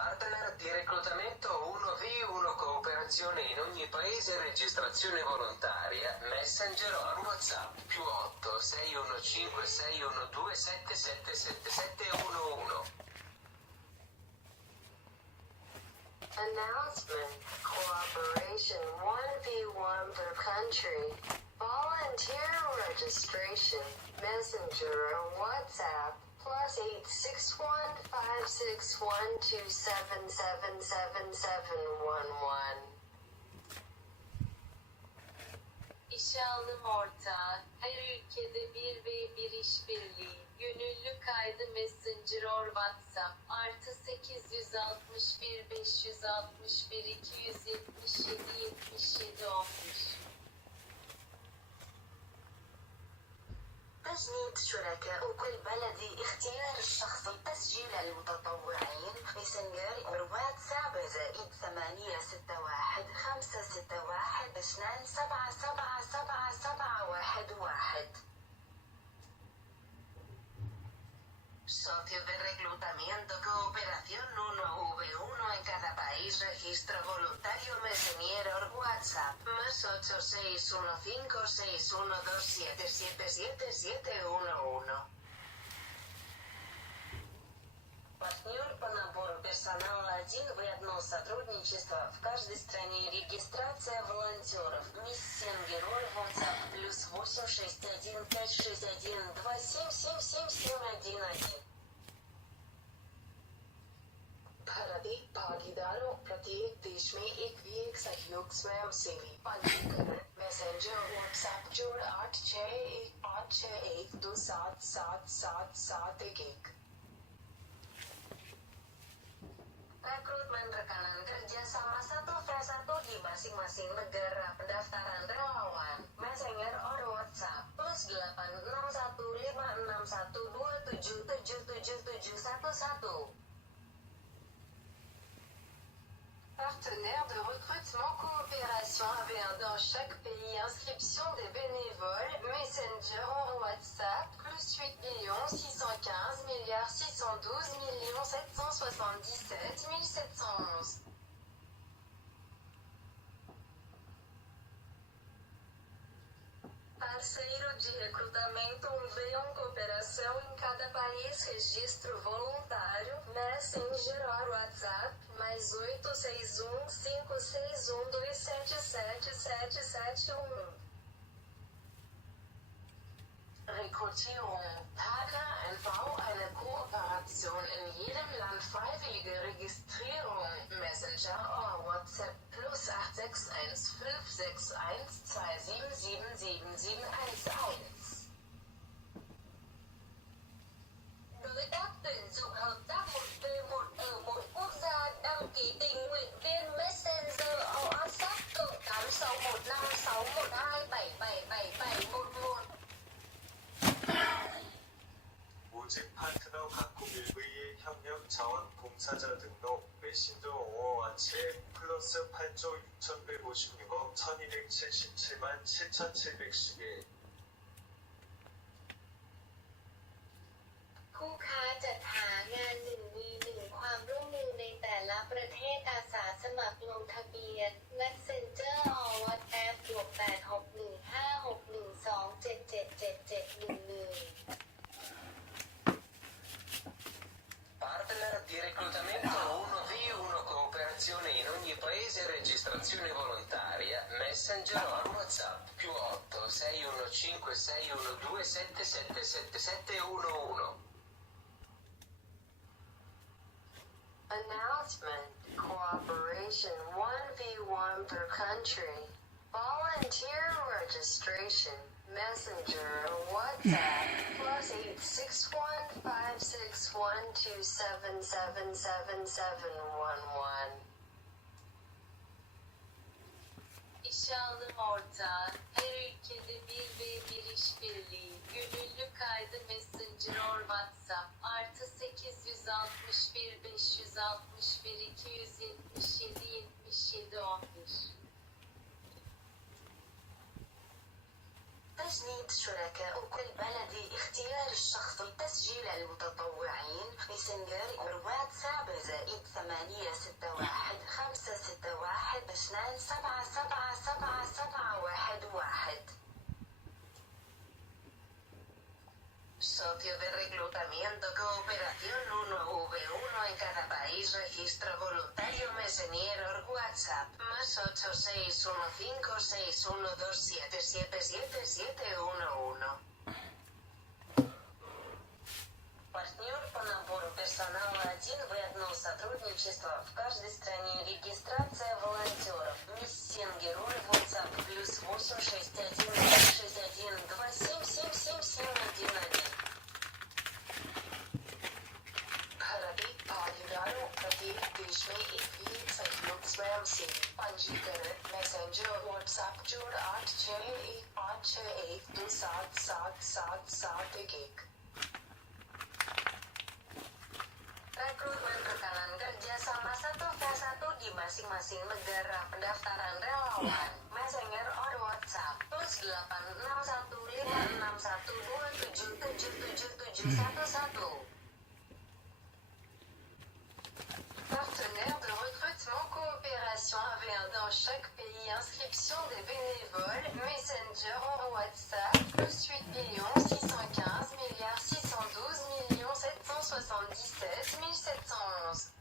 Partner di reclutamento 1v1 cooperazione in ogni paese registrazione volontaria Messenger o WhatsApp +8 615 612 777711. Announcement. Cooperation 1v1 per country. Volunteer registration. Messenger or WhatsApp +8615612777711. İşe alım ortağı, her ülkede 1v1 işbirliği, gönüllü kaydı Messenger or WhatsApp, +861 561 277 77 11. تجنيد شركاء كل بلد اختيار الشخص تسجيل المتطوعين ماسنجر أو واتساب +861 561 2777711. Socio de reclutamiento cooperación 1v1 en cada país registro voluntario Messenger or WhatsApp +8615612777711. Партнер по набору персонала 1 в одно сотрудничество в каждой стране регистрация волонтеров Мессенгер or WhatsApp +861 561 2777711. भारतीय भागीदारों प्रत्येक देश में एक भी एक सहयोग स्वयं सेवी पंजीकरण मैसेंजर व्हाट्सएप जोड़ 8615612777711. Rekrutmen rekanan kerja sama 1v1 di masing-masing negara pendaftaran relawan Messenger or WhatsApp +8615612777711. Partenaires de recrutement coopération AV1 dans chaque pays. Inscription des bénévoles. Messenger or WhatsApp +8 615 612 777 711. Parceiro de recrutamento 1v1 cooperação em cada país registro voluntário Messenger or WhatsApp +861 561 2777771. Rekrutierung. HKNV eine Kooperation in jedem Land freiwillige Registrierung Messenger or WhatsApp +861 561 2777711. Đối tác tuyển dụng hợp tác 1v1 ở mỗi quốc gia đăng ký tình nguyện viên Messenger or WhatsApp +86156127777711. 모집 파트너 각국 일부의 협력 자원 봉사자 등록 메신저 5와 제 +8조 6156억 1277만 7711. ผู้ค้าจัดหางาน 1v1 ความร่วมมือในแต่ละประเทศอาสาสมัครลงทะเบียน Messenger or WhatsApp +8615612777711. Partner di reclutamento 1v1 cooperazione in ogni paese registrazione volontaria Messenger or WhatsApp +8 615 612 7777711. Announcement. Cooperation 1v1 per country. Volunteer registration. Messenger or WhatsApp +861 561 277777711. İşe alım ortağı, her ülkede 1v1 işbirliği, gönüllü kaydı Messenger or WhatsApp, +861 561 277 77 11. تجنيد شركاء كل بلد اختيار الشخص تسجيل المتطوعين ماسنجر أو واتساب زائد 861 561 277777711. Socio de reclutamiento cooperación 1V1 en cada país, registro voluntario Messenger WhatsApp, más 8615612777711. Партнер по набору персонала 1 выгодного сотрудничества в каждой стране. Регистрация волонтеров. Мессенджеры WhatsApp +8 61 61 27777711. भारतीय भागीदारों प्रत्येक देश में एक भी एक सहयोग स्वयं सेवी पंजीकरण मैसेंजर व्हाट्सएप जोड़ 861156127777711. Rekrutmen rekanan kerja sama 1v1 di masing-masing negara. Pendaftaran relawan Messenger or WhatsApp +8615612777711. Partenaire de recrutement coopération avec dans chaque pays. Inscription des bénévoles Messenger or WhatsApp +8 615 612 777 711.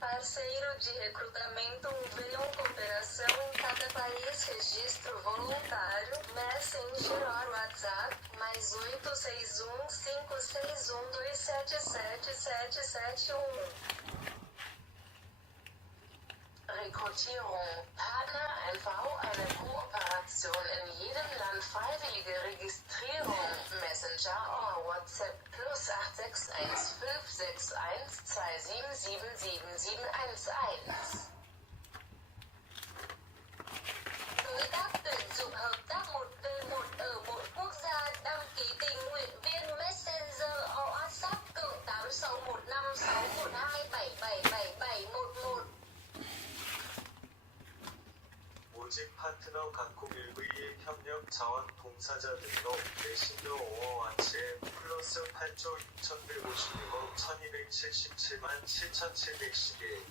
Parceiro de recrutamento 1V1 cooperação em cada país. Registro voluntário Messenger or WhatsApp mais 8615612777771. Rekrutierung Partner NV eine Kooperation in jedem Land. Freiwillige Registrierung Messenger or WhatsApp +861561277777711. Đối tác tuyển dụng hợp tác 1v1 ở mỗi quốc gia. Đăng ký tình nguyện viên Messenger or WhatsApp +86156127777711. 모집 파트너 각국 일부의 협력 자원 봉사자 등록 메신저 5어와체 플러스 8조 6156억 1277만 7711.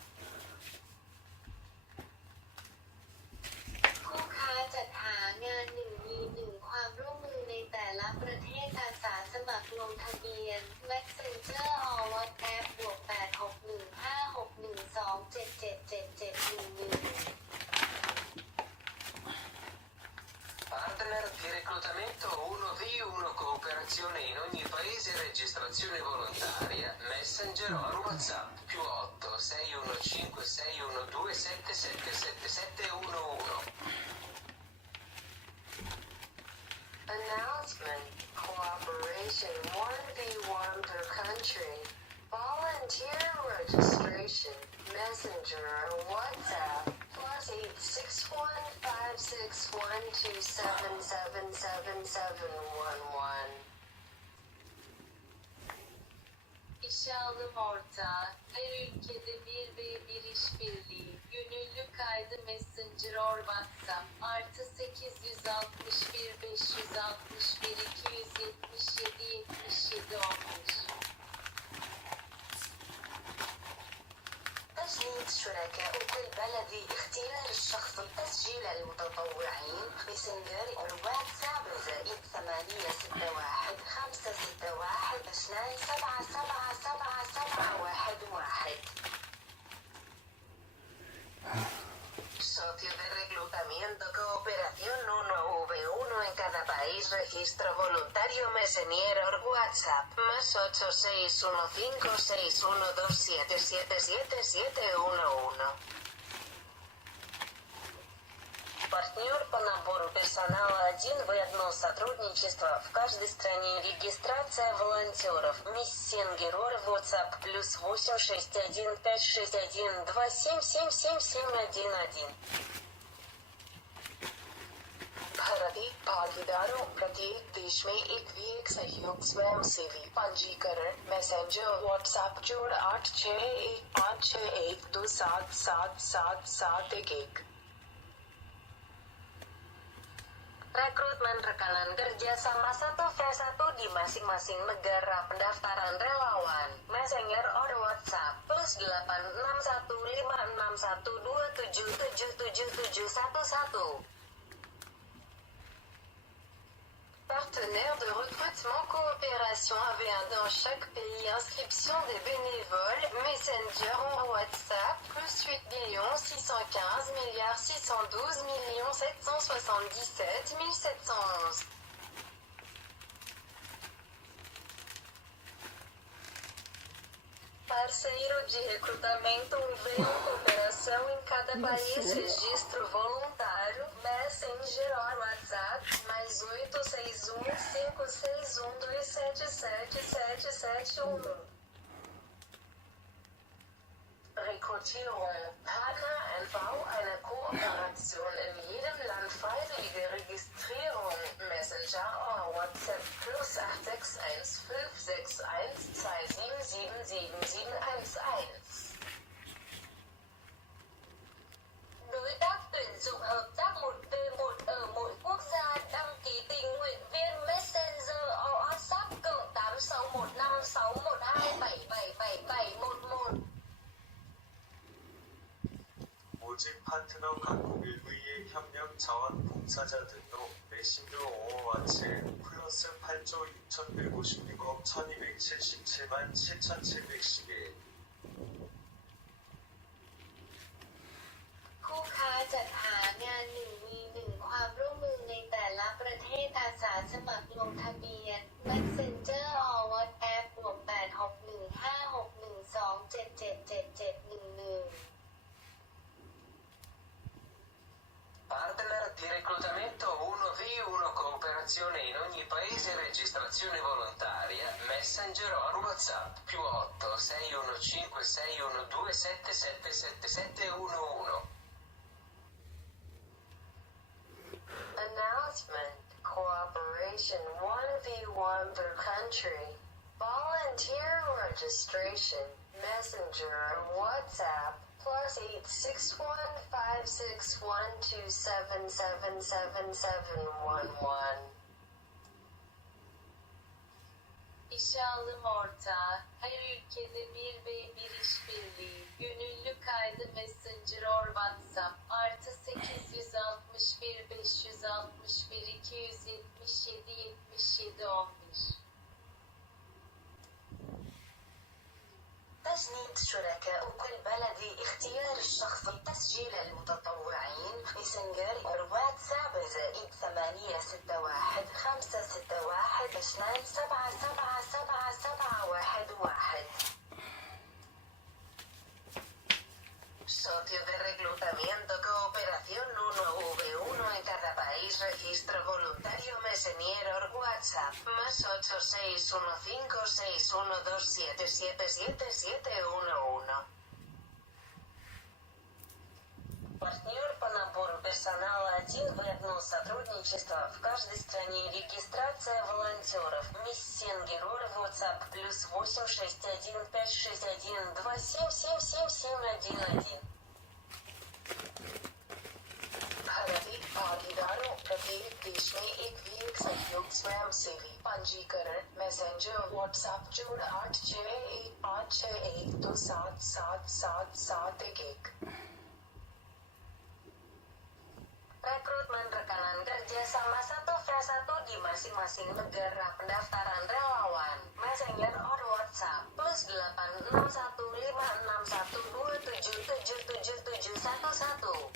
ผู้ค้าจัดหางาน 1v1 ความร่วมมือในแต่ละประเทศอาสาสมัครลงทะเบียน Messenger or WhatsApp +8612612777711. Partner di reclutamento 1V1 cooperazione in ogni paese. Registrazione volontaria Messenger or WhatsApp +8615612777711. Announcement Cooperation 1v1 per country. Volunteer registration Messenger or WhatsApp +861561277777711. İşalım ortağı, her ülkede 1v1 işbirliği, gönüllü kaydı Messenger or WhatsApp, +861 561 277 77 11. تجنيد شركاء كل بلد. اختيار الشخص. تسجيل المتطوعين ميسنجر أو واتساب زائد 861 561 277777711. Socio de reclutamiento cooperación 1V1 en cada país. Registro voluntario Messenger or WhatsApp más 861561277777711. Партнер по набору персонала 1 выгодного сотрудничества в каждой стране. Регистрация волонтеров Мессенджер WhatsApp +8 61 561 27777711. भारतीय भागीदारों प्रत्येक देश में एक भी एक सहयोग स्वयं सेवी पंजीकरण मैसेंजर व्हाट्सएप जोड़ 861561277777711. Rekrutmen rekanan kerja sama 1v1 di masing-masing negara. Pendaftaran relawan Messenger or WhatsApp +8615612777711. Partenaires de recrutement, coopération avec un dans chaque pays, inscription des bénévoles, Messenger ou WhatsApp, +8 615 612 777 711. Parceiro de recrutamento, enviam cooperação em cada país, registro voluntário, Messenger or WhatsApp, +861 561 277 771. Rekrutierung. Partner NV, eine Kooperation in jedem Land, freiwillige Registrierung, Messenger or WhatsApp +861 561 2777711. Đối tác tuyển dụng hợp tác 1v1 ở mỗi quốc gia, đăng ký tình nguyện viên Messenger or WhatsApp +86156127777711. 모집 파트너 각국 일부의 협력 자원 봉사자 등도 메신저 5와치 +8조 6,156억 1,277만 7,711 คู่ค้าจัดหางาน1มี1ความร่วมมือในแต่ละประเทศอาสาสมัครลงทะเบียน Messenger or WhatsApp +8615612777711. Partner di reclutamento 1v1 cooperazione in ogni paese, registrazione volontaria, Messenger or WhatsApp +8 6156127777711. Announcement. Cooperation 1v1 per country. Volunteer registration. Messenger or WhatsApp +861561277777711. İşalım ortağı, her ülkede bir ve bir işbirliği, gönüllü kaydı Messenger or WhatsApp, +861 561 277 77 11. تجنيد شركاء كل بلد، اختيار الشخص، تسجيل المتطوعين، ميسنجر أو واتساب +861 561 277777711. Socio de reclutamiento, cooperación 1v1 en cada país, registro voluntario, Messenger or WhatsApp, +861561277777711. Партнер по набору персонала 1 в одно сотрудничество в каждой стране, регистрация волонтеров, Мессенгер or WhatsApp +861 561 2777711. भारतीय भागीदारों, प्रत्येक देश में एक week सहयोग स्वयंसेवी पंजीकरण, messenger WhatsApp जोड़ 8615612777711. Rekrutmen rekanan kerja sama 1v1 di masing-masing negara. Pendaftaran relawan Messenger or WhatsApp +8615612777711.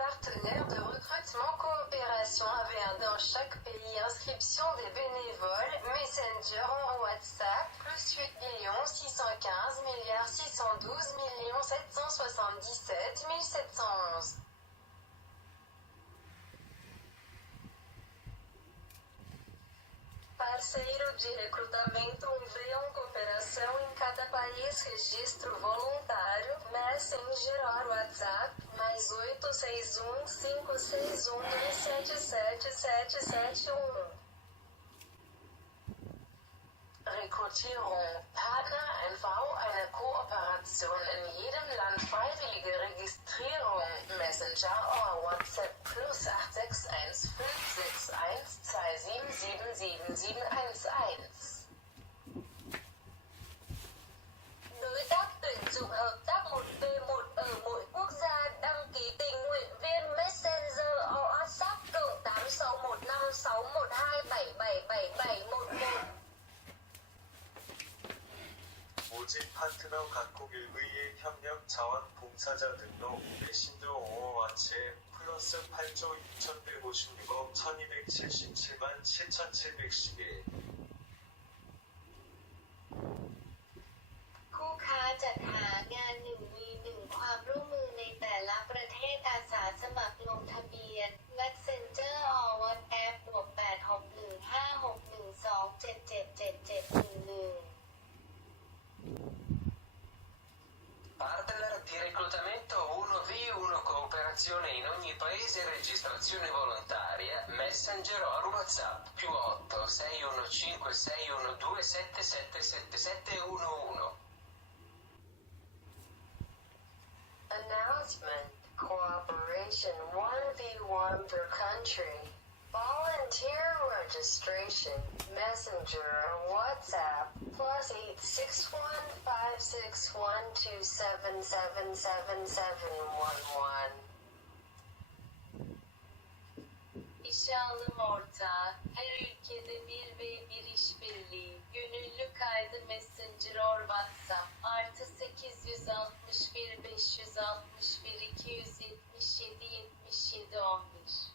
Partenaires de recrutement, coopération avec un dans chaque pays, inscription des bénévoles, Messenger or WhatsApp +8 615 612 777 711. Parceiro de recrutamento, enviam cooperação em cada país, registro voluntário, Messenger or WhatsApp +861 561 2777771. Rekrutierung, Partner, NV, eine Kooperation in jedem Land, freiwillige Registrierung, Messenger oder WhatsApp plus 861 561 2777711. Đối tác tuyển dụng hợp tác 1v1 ở mỗi quốc gia, đăng ký tình nguyện viên Messenger or WhatsApp cộng 86156127777711. 모집 파트너 각국 일부의 협력 자원 봉사자 등록 메신저 오어와치 플러스 8조 6156억 1277만 7711 คู่ค้าจัดหางาน 1v1 ความร่วมมือในแต่ละประเทศอาสาสมัครลงทะเบียน Messenger or WhatsApp +86156127777711 Partner di reclutamento 1v1 cooperazione in ogni paese registrazione volontaria Messenger or WhatsApp +8 615 612 777711. Announcement. Cooperation 1v1 per country. Volunteer registration. Messenger or WhatsApp +8615612777711. İşalım ortağı, her ülkede bir ve bir işbirliği, gönüllü kaydı Messenger or WhatsApp, +861 561 277 77 11.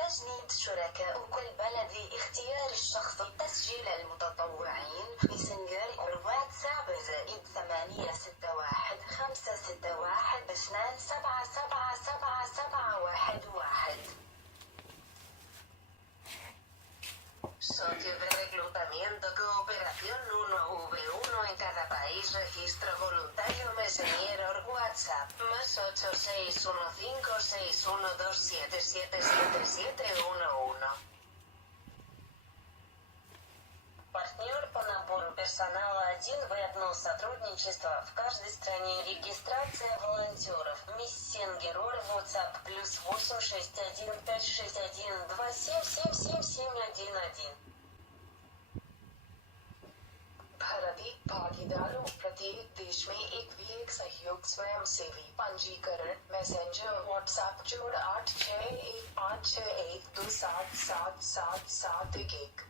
تجنيد شركاء كل بلد اختيار الشخص تسجيل المتطوعين ماسنجر أو واتساب زائد 861 561 2777711. Socio de reclutamiento cooperación 1v1 en cada país registro voluntario Messenger or WhatsApp +86156127777711. Партнер по набору персонала 1v1 сотрудничество в каждой стране регистрация волонтеров Мессенгер or WhatsApp +861 561 2777711. भारतीय भागीदारों प्रत्येक देश में एक भी एक सहयोग स्वयंसेवी पंजीकरण मैसेंजर व्हाट्सएप जोड़ 8615612777711.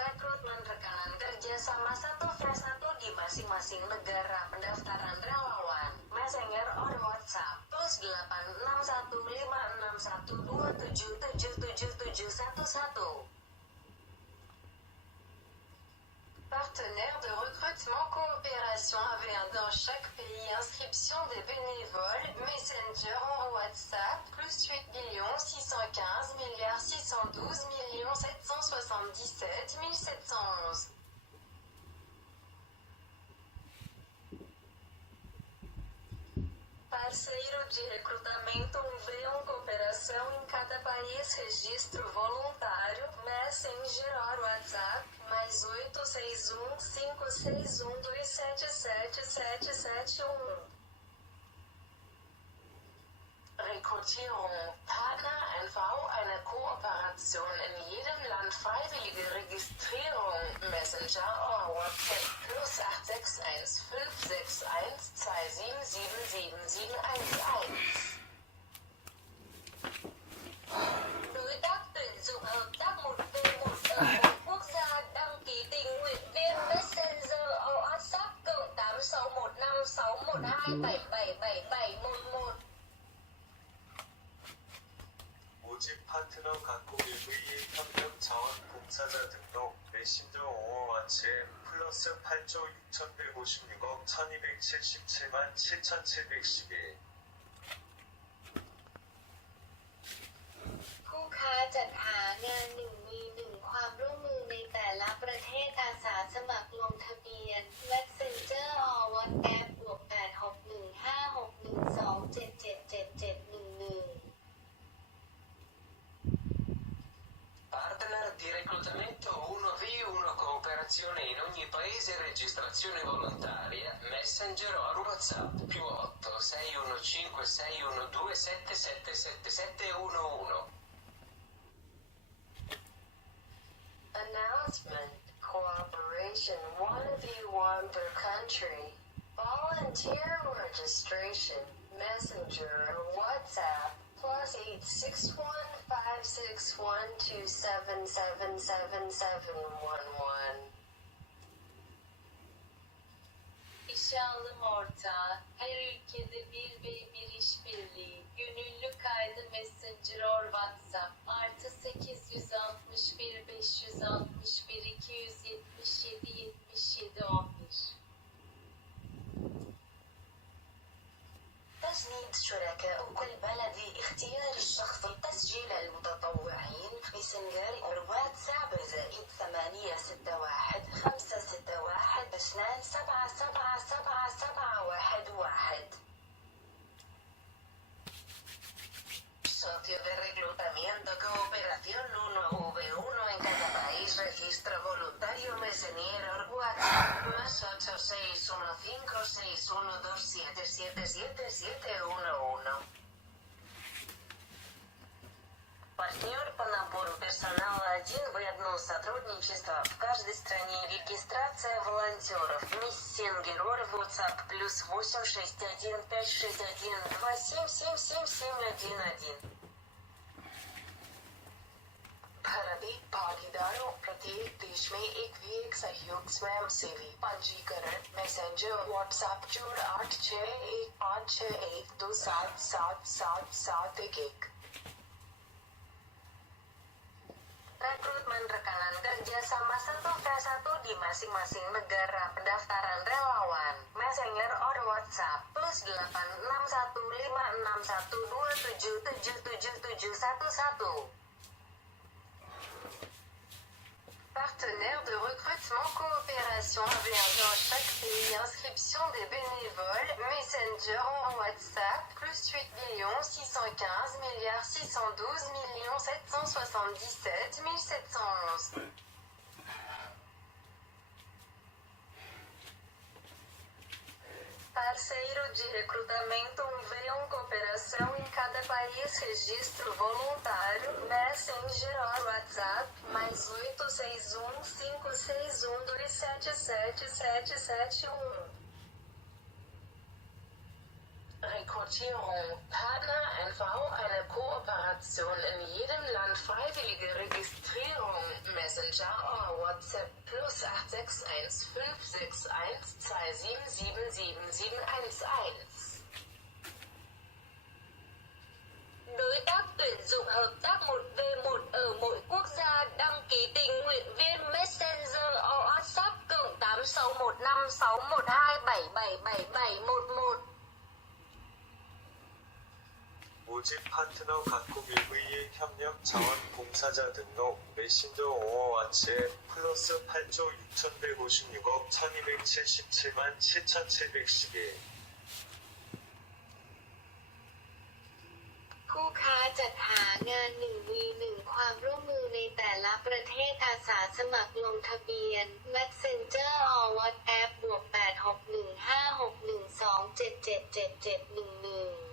Rekrutmen rekanan kerja sama satu flash satu di masing-masing negara. Pendaftaran relawan Messenger or WhatsApp +8615612777711. Partenaire de recrutement coopération avec dans chaque pays inscription des bénévoles Messenger ou WhatsApp +8 615 612 777 1711. Parceiro de recrutamento 1v1 cooperação em cada país registro voluntário Messenger or WhatsApp +861 561 2777771. Rekrutierung, Partner, NV, eine Kooperation in jedem Land, freiwillige Registrierung, Messenger oder WhatsApp +861 561 2777711. Đối tác tuyển dụng hợp tác 1v1 ở mỗi quốc gia, đăng ký tình nguyện viên Messenger or WhatsApp cộng 86156127777711. 모집 파트너 각국 일부의 협력 자원 봉사자 등록 메신저 오어와치 플러스 8조 6156억 1277만 7711 คู่ค้าจัดหางาน 1v1 ความร่วมมือในแต่ละประเทศอาสาสมัครลงทะเบียน Messenger or WhatsApp +8615612777711 cooperazione in ogni paese e registrazione volontaria. Messenger o WhatsApp +8 615 612 777711. Announcement. Cooperation 1v1 per country. Volunteer registration. Messenger or WhatsApp +8615612777711. İşalım ortağı, her ülkede bir ve bir işbirliği, gönüllü kaydı Messenger or WhatsApp, +861 561 277 77 11. تجنيد شركاء كل بلد اختيار الشخص تسجيل المتطوعين ماسنجر أو واتساب زائد 861 561 2777711. Socio de reclutamiento cooperación 1v1 en cada país. Registro voluntario Messenger or WhatsApp +8615612777711. Партнер по набору персонала 1 в 1 сотрудничество в каждой стране. Регистрация волонтеров. Мессенгер or WhatsApp +861 561 2777711. भारतीय भागीदारों प्रत्येक देश में एक भी एक सहयोग स्वयं सेवी पंजीकरण मैसेंजर व्हाट्सएप जोड़ 8615127777711. Rekrutmen rekanan kerja sama 1v1 di masing-masing negara. Pendaftaran relawan Messenger or WhatsApp +8615612777711. Partenaires de recrutement coopération envers chaque pays. Inscription des bénévoles Messenger ou WhatsApp +8 615 612 777 711. Parceiro de recrutamento 1v1 cooperação em cada país. Registro voluntário Messenger or WhatsApp +861 561 2777771. Rekrutierung. Partner NV eine Kooperation in jedem Land. Freiwillige Registrierung Messenger or WhatsApp +861 561 2777711. Đối tác tuyển dụng hợp tác 1v1 ở mỗi quốc gia. Đăng ký tình nguyện viên Messenger or WhatsApp +86156127777711. 모집 파트너 각국 일부의 협력 자원 봉사자 등록 메신저 오어와치 +8조 6156억 1277만 7711. ผู้ค้าจัดหางาน 1v1 ความร่วมมือในแต่ละประเทศอาสาสมัครลงทะเบียน Messenger or WhatsApp +8615612777711.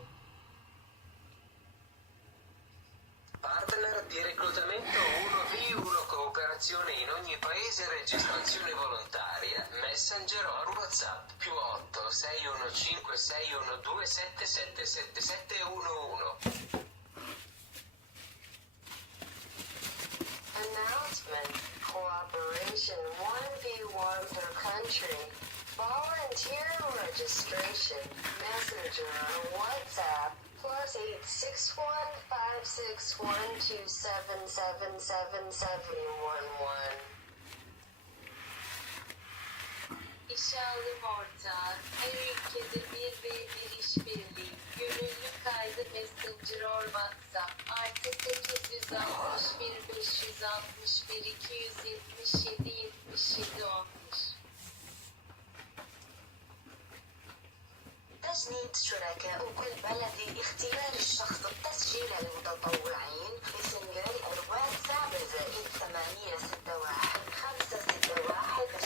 Partner di reclutamento 1v1 cooperazione in ogni paese e registrazione volontaria. Messenger or WhatsApp +8 615 612 7777711. Announcement. Cooperation 1v1 per country. Volunteer registration. Messenger or WhatsApp +861 561 277777711. İşalım ortağı, her ülkede bir ve bir işbirliği, gönüllü kaydı Messenger or WhatsApp +861 561 277 77 11. تجنيد شركاء كل بلد اختيار الشخص تسجيل المتطوعين ماسنجر أو واتساب زائد 861 561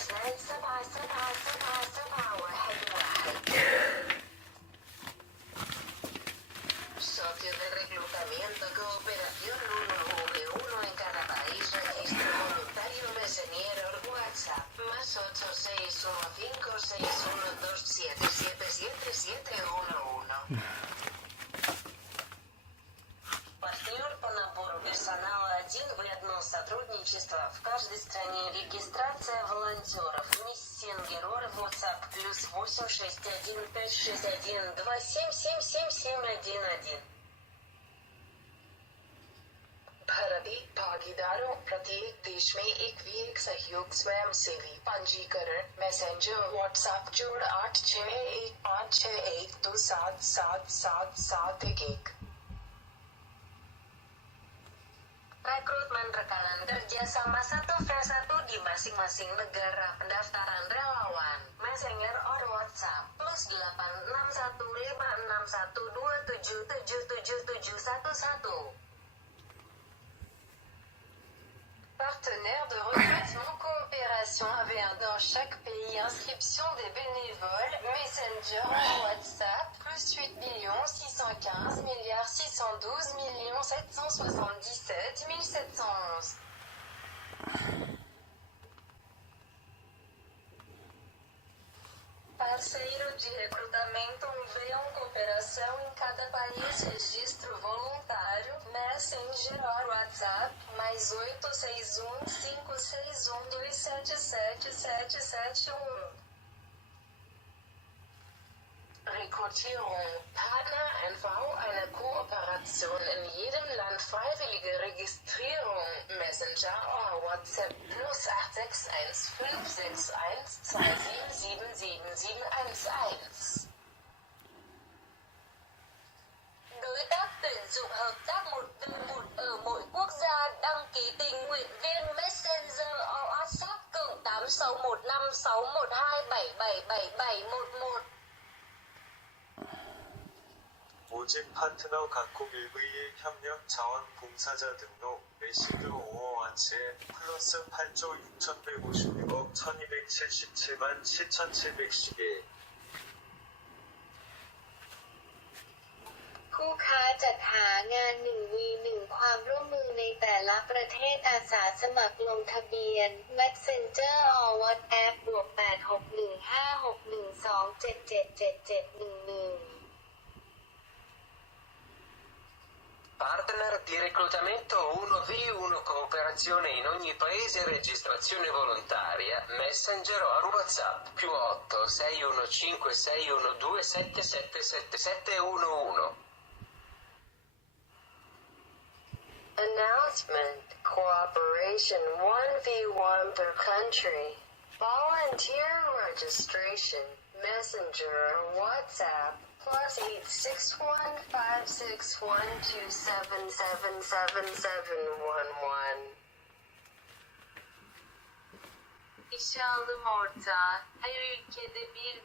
Socio de reclutamiento cooperación 1V1 en cada país. Registro voluntario messenger WhatsApp más 8615612777711. Партнер по набору персонала 1 выгодно сотрудничество. В каждой стране регистрация волонтеров. Мессенгер WhatsApp плюс 8615612777711. भारतीय भागीदारों प्रत्येक देश में एक भी एक सहयोग स्वयंसेवी पंजीकरण मैसेंजर व्हाट्सएप जोड़ 8615612777711. Rekrutmen rekanan kerja sama satu V1 di masing-masing negara. Pendaftaran relawan. Messenger or WhatsApp plus 8615612777711. Partenaire de recrutement coopération avec dans chaque pays. Inscription des bénévoles. Messenger WhatsApp plus 8 615 612 777 711. Parceiro de recrutamento enviam cooperação em cada país. Registro voluntário. Messenger or WhatsApp mais 8615612777771. Rekrutierung. Partner NV eine Kooperation in jedem Land. Freiwillige Registrierung. Messenger or WhatsApp plus 861 561 2777711. Đối tác tuyển dụng hợp tác 1v1 ở mỗi quốc gia. Đăng ký tình nguyện viên Messenger or WhatsApp + 86156127777711. 모집 파트너 각국 일부의 협력 자원 봉사자 등록 메신저 오어와치에 플러스 8조 6156억 1277만 7710개 คู่ค้าจัดหางาน 1v1 ความร่วมมือในแต่ละประเทศอาสาสมัครลงทะเบียน Messenger or WhatsApp +8615612777711. Partner di reclutamento 1V1 cooperazione in ogni paese. Registrazione volontaria. Messenger or WhatsApp più 8615612777711. Announcement. Cooperation 1v1 per country. Volunteer registration. Messenger or WhatsApp plus 861561277777711. İşe alım ortağı. Her ülkede bir